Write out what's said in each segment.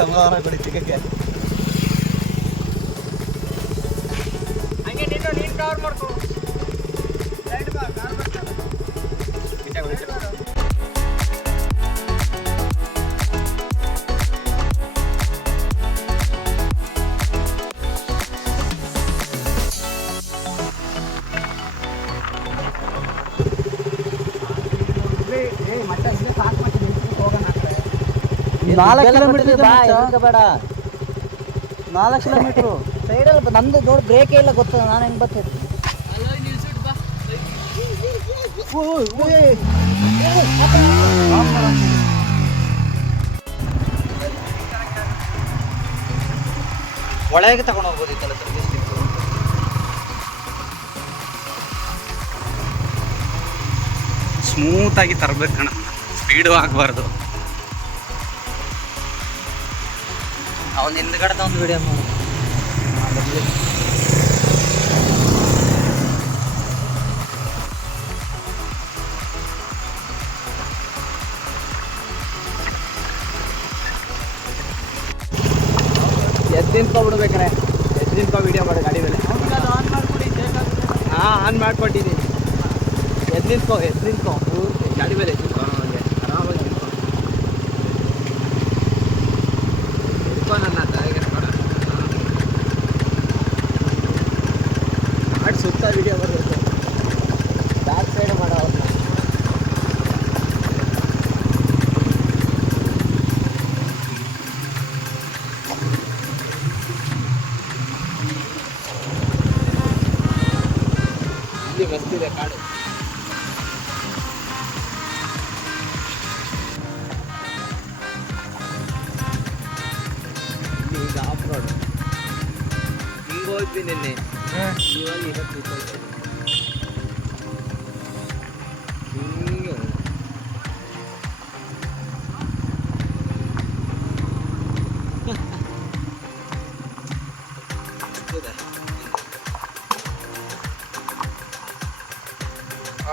ಸಮಾಧಾನ ಕೊಡಿ ಚಿಕ್ಕಕ್ಕೆ. ಹಂಗೆ ನೀನು ಕವರ್ ಮಾಡ್ಕೊ. ಸೈಡ್ ಬಾ, ಕಾರ್ ಬರ್ತಾನೆ. ನಾಲ್ಕು ಕಿಲೋಮೀಟರ್ ಬೇಡ, 4 ಕಿಲೋಮೀಟ್ರು ಸೈಡಲ್ಲಿ ನಮ್ದು ನೋಡಿ ಬ್ರೇಕೇ ಇಲ್ಲ, ಗೊತ್ತದ ನಾನು ಹೆಂಗೆ ಬರ್ತಿದ್ದೆ. ಒಳಗೆ ತಗೊಂಡು ಹೋಗ್ಬೋದಿತ್ತಲ್ಲ ಸರ್ವಿಸ್. ಸ್ಮೂತಾಗಿ ತರಬೇಕು ಕಣ, ಸ್ಪೀಡು ಆಗಬಾರ್ದು. ಅವ್ನು ಹಿಂದ್ಗಡೆ ಒಂದು ವಿಡಿಯೋ ಮಾಡು. ಎದ್ದಿನ್ಕೊಬಿಡ್ಬೇಕ್ರೆ, ಎದ್ದಿನ್ಕೊ ವಿಡಿಯೋ ಮಾಡಿ ಗಾಡಿ ಮೇಲೆ. ಹಾಂ, ಆನ್ ಮಾಡಿಕೊಟ್ಟಿದ್ದೀನಿ. ಎದ್ದಿನ್ಕೊ ಗಾಡಿ ಮೇಲೆ ಎದ್ದಿನ್ಕೊ, ನನಗೆ ಆರಾಮಾಗಿ ನಿಂತ್ಕೊ ನನ್ನ ತಲೆಗೆ ಕೊಡ. ಮಾಡಿ ಸುತ್ತ ವಿಡಿಯೋ ಬರಬೇಕು. ಬ್ಯಾಕ್ ಸೈಡ್ ಮಾಡೋ ಮಸ್ತಿದೆ ಕಾಡು. ಈಗ ಆಫ್ ರೋಡ್ ಹಿಂಗೆ ಹೋದ್ವಿ ನಿನ್ನೆ, ಇವಾಗ ಈಗ ಕೂತ್ಕೊಳ್ತಾ ಹಿಂಗೆ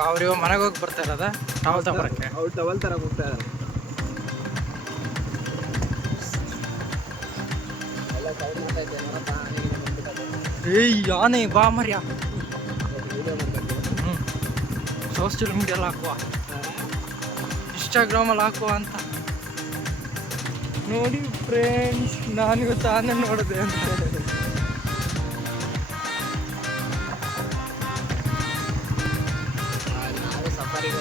ಅವ್ರು ಇವಾಗ ಮನೆಗೆ ಹೋಗಿ ಬರ್ತಾ ಇರೋದ ಟವಲ್ ತಗೊಳಕ್ಕೆ. ಅವ್ರು ಟವಲ್ ತರ ಹೋಗ್ತಾ ಇದ್ದಾರೆ. ಎಲ್ಲ ಸೌಂಡ್ ಮಾಡ್ತಾ ಇದ್ದೆ ನೋಡಪ್ಪ, ಏಯ್ ಆನೆ ಬಾ ಮರ್ಯಾ. ಸೋಷಿಯಲ್ ಮೀಡಿಯಲ್ಲಿ ಹಾಕುವ, ಇನ್ಸ್ಟಾಗ್ರಾಮಲ್ಲಿ ಹಾಕುವ ಅಂತ ನೋಡಿ ಫ್ರೆಂಡ್ಸ್. ನಾನಿವತ್ತು ಆನೆ ನೋಡಿದೆ ಅಂತ. ನಾವು ಸಫಾರಿಗೆ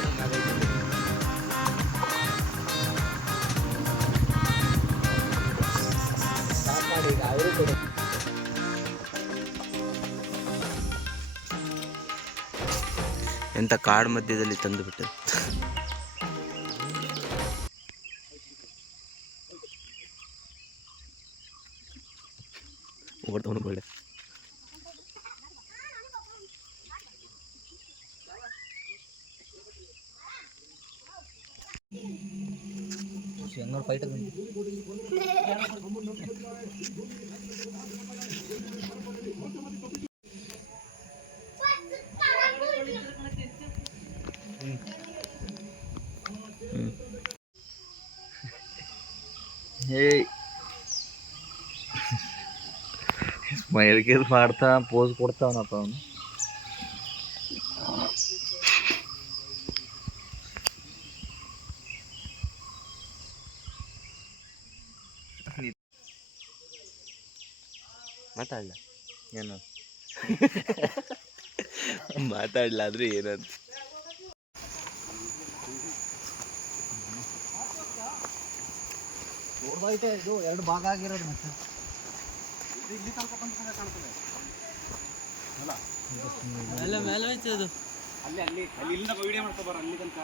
ಸ್ಟಾಪ್ ಮಾಡಿ ಈಗ ಅವರು ಕೊಡು. ಎಂಥ ಕಾಡು ಮಧ್ಯದಲ್ಲಿ ತಂದು ಬಿಟ್ಟು ಓಡ್ತವನು ಒಳ್ಳೆ. ಹೆಂಗ್ ಫೈಟ್ ಸ್ಮೈಲ್ ಗೀಲ್ ಮಾಡ್ತಾ ಪೋಸ್ ಕೊಡ್ತಾವನಪ್ಪ ಅವನು. ಮಾತಾಡಲ್ಲ ಏನು ಮಾತಾಡ್ಲಾದ್ರೆ ಏನಂತ. ದೊಡ್ಡದೈತೆ ಇದು, 2 ಭಾಗ ಆಗಿರೋದು. ಮತ್ತೆ ಇಲ್ಲಿ ತನಕ ಬಂದ ಕಾಣ್ತದೆ ಅಲ್ಲ, ಮೇಲೆ ಮೇಲೆ ಐತೆ ಅದು. ಅಲ್ಲಿ ಅಲ್ಲಿ ಅಲ್ಲಿ ಇಲ್ಲಿಂದ ವಿಡಿಯೋ ಮಾಡ್ಕೊ ಬರ, ಅಲ್ಲಿ ತನಕ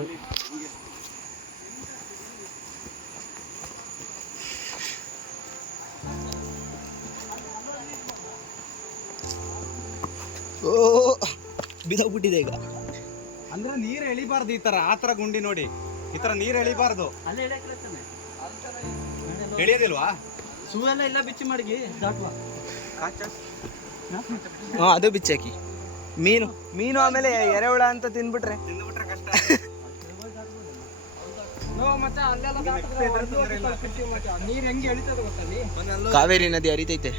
ಅಲ್ಲಿ ಹಿಂಗೆ. ಓ ಬಿದ್ದೋಗ್ಬಿಟ್ಟಿದೆ ಈಗ. ಅಂದ್ರೆ ನೀರು ಎಳಿಬಾರ್ದು ಈ ತರ, ಆ ತರ ಗುಂಡಿ ನೋಡಿ, ಈ ತರ ನೀರು ಎಳಿಬಾರ್ದು. ಎಳಿಯೋದಿಲ್ವಾ? ಶೂ ಎಲ್ಲ ಇಲ್ಲ ಬಿಚ್ಚಿ ಮಾಡಿ ದಾಟ್ವಾ ಹಾಂ ಅದು ಬಿಚ್ಚಾಕಿ ಮೀನು ಆಮೇಲೆ ಎರೆಹುಳ ಅಂತ ತಿಂದ್ಬಿಟ್ರೆ ಕಷ್ಟ. ಮತ್ತೆ ಅಲ್ಲೆಲ್ಲ ನೀರು ಹೆಂಗೆ ಎಳಿತದ ಗೊತ್ತಲ್ಲಿ. ಕಾವೇರಿ ನದಿ ಹರಿತೈತೆ.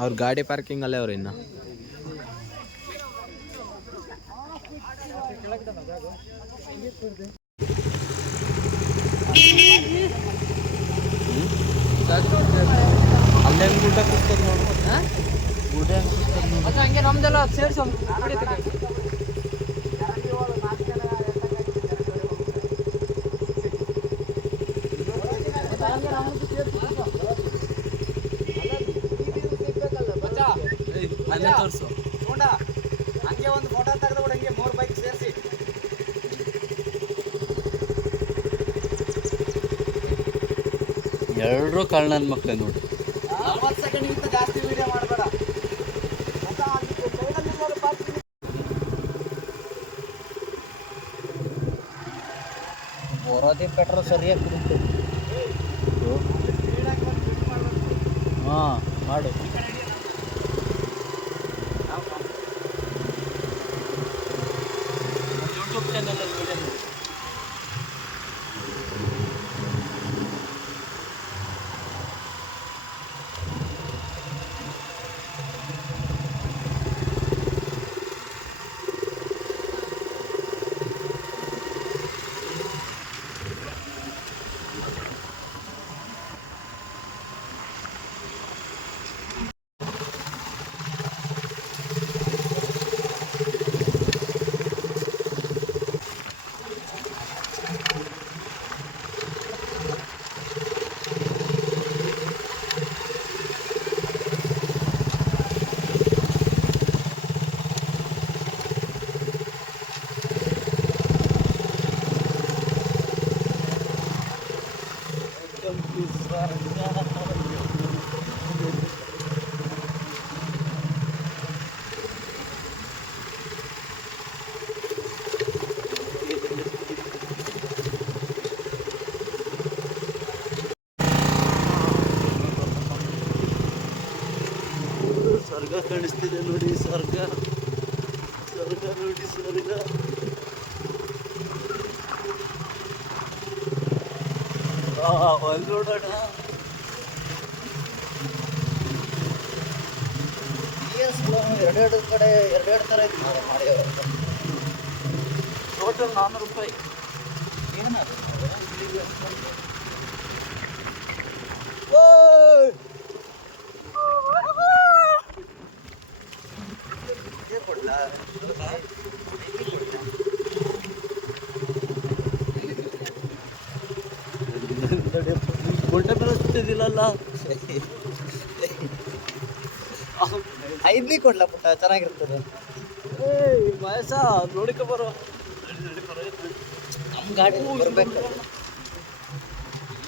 ಅವ್ರ ಗಾಡಿ ಪಾರ್ಕಿಂಗ್ ಅಲ್ಲೇ ಅವ್ರು ಇನ್ನು. ಅಲ್ಲೇ ಊಟ ಕೂತ್ಕೊಂಡು ನೋಡು. ಮತ್ತೆ ಹಂಗೆ ನಮ್ದೆಲ್ಲ ಸೇರ್ಸು ಅಲ್ಲೇ ತೋರಿಸು. ಹಂಗೆ ಒಂದು ಫೋಟೋ ತೆಗೆದು ಬಿಡು, ಹಂಗೆ 3 ಬೈಕ್ ಸೇರಿಸಿ. ಎರಡರೂ ಕಳ್ಳನ ಮಕ್ಕಳೇ ನೋಡಿ. 40 ಸೆಕೆಂಡ್ಗಿಂತ ಜಾಸ್ತಿ ವಿಡಿಯೋ ಮಾಡಬೇಡ. ಬರೋದೇ ಪೆಟ್ರೋಲ್ ಸರಿಯಾಗಿ ಕುಡಿತು. ಹಾಂ ಮಾಡು. ಯೂಟ್ಯೂಬ್ ಚಾನಲಲ್ಲಿ ವಿಡಿಯೋ ಮಾಡಿ. ಸ್ವರ್ಗ ಕಾಣಿಸ್ತಿದೆ ನೋಡಿ, ಸ್ವರ್ಗ ಸ್ವರ್ಗ ನೋಡಿ, ಸ್ವರ್ಗ. ಅಲ್ಲಿ ನೋಡೋಣ. ಎರಡೆರಡು ಕಡೆ ಎರಡೆರಡು ಥರ ಇತ್ತು ಮಾಡಿಯವರು. ಟೋಟಲ್ 400 ರೂಪಾಯಿ. ಗುಡ್ಡ ಬೆಳೆಸ್ತಿದ್ದಿಲ್ಲಲ್ಲ. 5 ಕೊಡ್ಲಾ ಪುಟ್ಟ, ಚೆನ್ನಾಗಿರ್ತದೆ. ವಯಸ್ಸ ನೋಡಿಕೊ ಬರೋ. ನಮ್ಮ ಗಾಡಿ ಬರ್ಬೇಕು.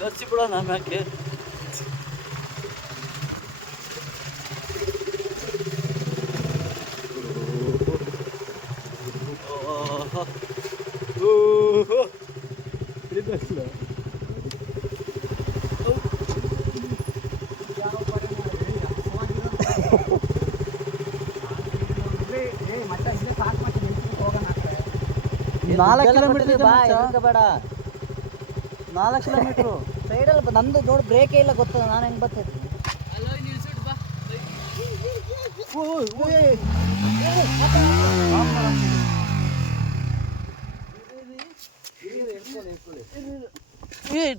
ಲರ್ಸಿ ಬಿಡೋಣ ಮ್ಯಾಕೆ. ನಾಲ್ಕು ಕಿಲೋಮೀಟರ್ ಬೇಡ, 4 ಕಿಲೋಮೀಟ್ರು ಸೈಡಲ್ಲಿ ನಂದು ನೋಡಿ ಬ್ರೇಕೇ ಇಲ್ಲ, ಗೊತ್ತದ ನಾನು ಹೆಂಗೆ ಬರ್ತಿದ್ದೆ.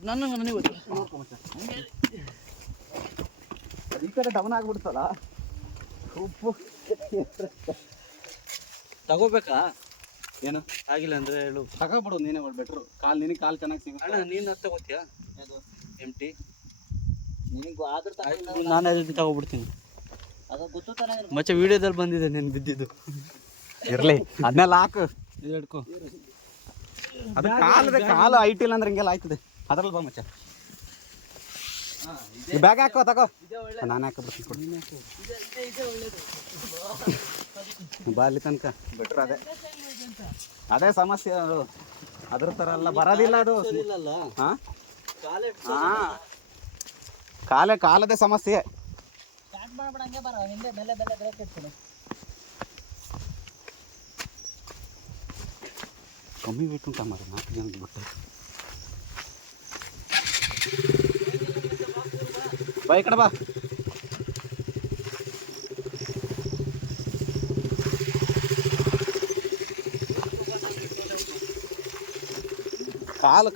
ನನಗೆ ಗೊತ್ತು. ಈ ಕಡೆ ಡೌನ್ ಆಗ್ಬಿಡ್ತಲ್ಲ. ಉಪ್ಪು ತಗೋಬೇಕಾ? ಏನು ಆಗಿಲ್ಲ ಅಂದ್ರೆ ಹೇಳು. ತಗೋಬಿಡು, ನೀನೇ ಬೆಟ್ರು. ನಿನಗೆ ಕಾಲು ಚೆನ್ನಾಗಿ ಸಿಗುತ್ತೆ. ಅಣ್ಣ ನೀನು ತಗೋತೀಯಾ? MT ನಿನಗೆ ಆದ್ರೂ ನಾನು ಅದಕ್ಕೆ ತಗೋಬಿಡ್ತೀನಿ. ಅದು ಗೊತ್ತು ತಾನೆ. ಮತ್ತೆ ವಿಡಿಯೋದಲ್ಲಿ ಬಂದಿದೆ ನೀನು ಬಿದ್ದಿದ್ದು. ಇರ್ಲಿ, ಅದನ್ನೆಲ್ಲ ಹಾಕು. ಹೇಳ್ಕೊ. ಅದು ಕಾಲು ಐಟ್ ಇಲ್ಲ ಅಂದ್ರೆ ಹಿಂಗೆಲ್ಲ ಆಯ್ತದೆ. ಅದ್ರಲ್ಲಿ ಬಾ ಮಚ್ಚ. ಈ ಬ್ಯಾಗ್ ಹಾಕೋ, ತಗೋ. ನಾನು ಹಾಕೋಬಿಡ್ತೀನಿ. ಬಾ ಅಲ್ಲಿ ತನಕ ಬೆಟ್ರ್. ಅದೇ ಸಮಸ್ಯೆ. ಅದು ಅದ್ರ ಥರ ಎಲ್ಲ ಬರೋದಿಲ್ಲ ಅದು. ಹಾಂ ಹಾಂ, ಕಾಲದೇ ಸಮಸ್ಯೆ. ಸ್ಟಾರ್ಟ್ ಮಾಡ್ಬೇಡ, ಹಂಗೆ ಬರ ಹಿಂದೆ ಬೆಲೆ ಬ್ರೇಕ್ ಇಟ್ಕೊಡು. ಕಮ್ಮಿ ವೇಟ್ ಉಂಟ ಮಾರ, 4 ಜನಕ್ಕೆ ಬಿಟ್ಟು. ಬಾ ಈ ಕಡೆ ಬಾ.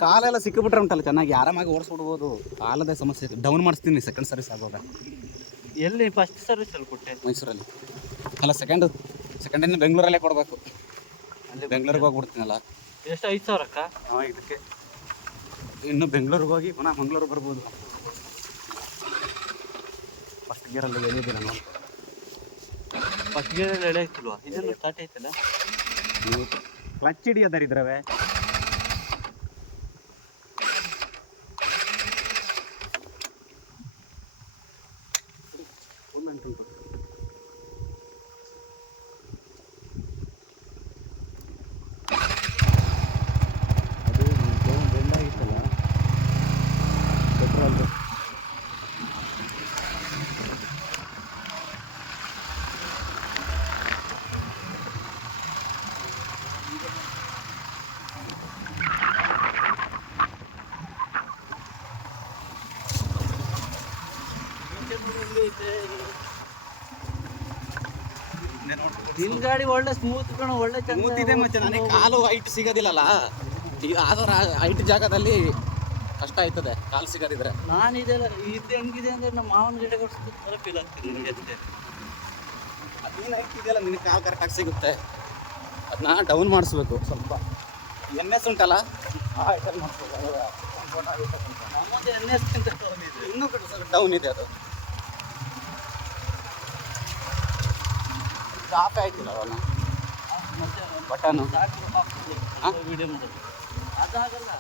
ಕಾಲೆಲ್ಲ ಸಿಕ್ಕಿಬಿಟ್ರೆ ಉಂಟಲ್ಲ ಚೆನ್ನಾಗಿ ಆರಾಮಾಗಿ ಓಡಿಸ್ಬಿಡ್ಬೋದು. ಕಾಲದೇ ಸಮಸ್ಯೆ. ಡೌನ್ ಮಾಡಿಸ್ತೀನಿ, ಸೆಕೆಂಡ್ ಸರ್ವಿಸ್ ಆಗೋದ. ಎಲ್ಲಿ ಫಸ್ಟ್ ಸರ್ವಿಸ್ ಅಲ್ಲಿ ಕೊಟ್ಟೆ? ಮೈಸೂರಲ್ಲಿ ಅಲ್ಲ, ಸೆಕೆಂಡಿನ ಬೆಂಗಳೂರಲ್ಲೇ ಕೊಡಬೇಕು. ಅಲ್ಲಿ ಬೆಂಗಳೂರಿಗೆ ಹೋಗ್ಬಿಡ್ತೀನಲ್ಲ. ಎಷ್ಟು 5,000ಕ್ಕ? ಹಾಂ, ಇದಕ್ಕೆ ಇನ್ನು ಬೆಂಗಳೂರಿಗೆ ಹೋಗಿ ಪುನಃ ಮಂಗಳೂರು ಬರ್ಬೋದು. ಫಸ್ಟ್ ಗೇರಲ್ಲಿ ಹೇಳಿದ್ದೀರ ನಾನು. ಫಸ್ಟ್ ಗೇರಲ್ಲಿ ಎಳೆ ಆಯ್ತಿಲ್ವಾ? ಇದೆಲ್ಲ ಸ್ಟಾರ್ಟ್ ಆಯ್ತಲ್ಲ. ನೀವು ಕ್ಲಚ್ ಹಿಡಿಯೋದರಿದ್ರವೆ. ನಿನ್ ಗಾಡಿ ಒಳ್ಳೆ ಸ್ಮೂತ್ ಕಣ, ಒಳ್ಳೆ ಸ್ಮೂತ್ ಇದೆ. ಮತ್ತೆ ನನಗೆ ಕಾಲು ಹೈಟ್ ಸಿಗೋದಿಲ್ಲಲ್ಲ. ಈಗ ಆದ್ರೆ ಹೈಟ್ ಜಾಗದಲ್ಲಿ ಕಷ್ಟ ಆಯ್ತದೆ ಕಾಲು ಸಿಗೋದಿದ್ರೆ. ನಾನು ಇದೆಲ್ಲ ಇದು ಹೆಂಗಿದೆ ಅಂದ್ರೆ ನಮ್ಮ ಮಾವನ ಗಿಡ ಕೊಡಿಸ್ತಾರೆ ಫೀಲ್ ಆಗ್ತಿಲ್ಲ ನನಗೆ ಅಷ್ಟೇ. ನೀನು ಹೈಟ್ ಇದೆಯಲ್ಲ, ನಿನಗೆ ಕಾಲು ಕರೆಕ್ಟಾಗಿ ಸಿಗುತ್ತೆ. ಅದನ್ನ ಡೌನ್ ಮಾಡಿಸ್ಬೇಕು ಸ್ವಲ್ಪ. NS ಉಂಟಲ್ಲ, ಆ ಹೈಟಲ್ಲಿ ಮಾಡಿಸ್ಬೇಕು. ನಮ್ಮದು NSಗಿಂತ ಇನ್ನೂ ಡೌನ್ ಇದೆ ಅದು. ಆಫ್ ಆಯ್ತಿಲ್ಲ ಅವನ್ನ ಮತ್ತೆ ಬಟನು. ವಿಡಿಯೋ ಮಾಡೋದು ಅದಾಗಲ್ಲ.